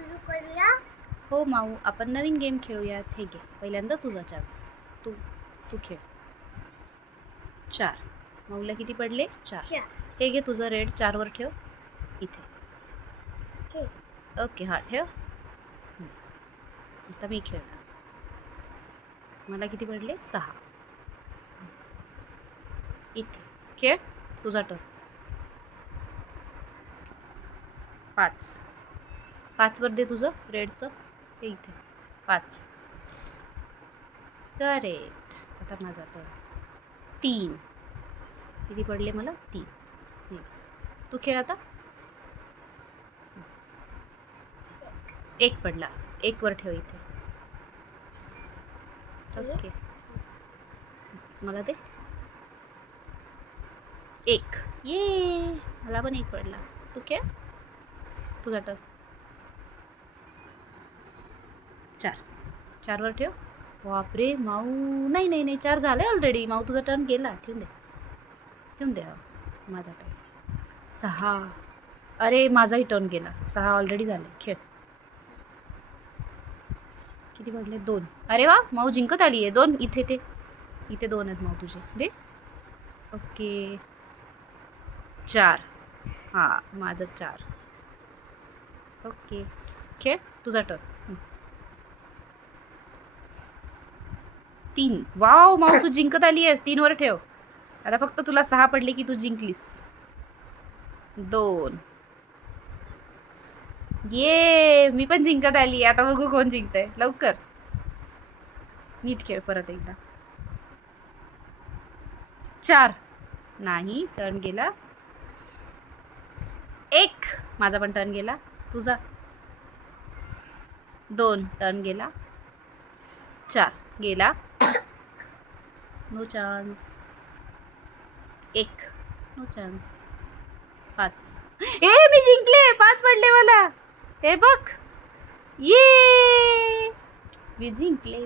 सुरू करूया. हो माऊ, आपण नवीन गेम खेळूयात. हे घे, पहिल्यांदा तुझा चान्स. तू तू खेळ. 4. माऊला किती पडले? 4. अच्छा. हे घे तुझं रेड. 4 वर ठेव इथे. ओके. ओके, हा ठेव. आता मी खेळणार. मला किती पडले? 6. इथे खेळ. तुझा टर्न. 5. 5 वर दे तुझं रेडचं. हे इथे 5. करेक्ट. आता माझा टर्न. 3. किती पडले मला? 3. तू खेळ आता. 1 पडला. 1 वर ठेव इथे. ओके, मला दे 1. ये, मला पण 1 पडला. तू खेळ. तुझा टर्न. 4. 4 वर ठेव. बापरे माऊ, नाही नाही नाही, 4 झाले ऑलरेडी. माऊ तुझा टर्न गेला. ठेवून दे. माझा टर्न. 6. अरे माझाही टर्न गेला. 6 ऑलरेडी झाले. खेळ. किती पडले? 2. अरे वा, माऊ जिंकत आली आहे. 2 इथे 2 आहेत माऊ तुझे. दे. ओके. 4. हां, माझं 4. ओके, खेळ. तुझा टर्न. 3. वाव माऊ, तू जिंकत आली आहेस. 3 वर ठेव. आता फक्त तुला 6 पडले की तू जिंकलीस. 2. ये, मी पण जिंकत आली. आता बघू कोण जिंकतंय. लवकर नीट खेळ परत एकदा. 4. नाही, टर्न गेला. 1. माझा पण टर्न गेला. तुझा 2. टर्न गेला. 4 गेला. No chance. 1. No chance. 5. ए, मी जिंकले. 5 पडले मला. हे बघ. ये, मी जिंकले.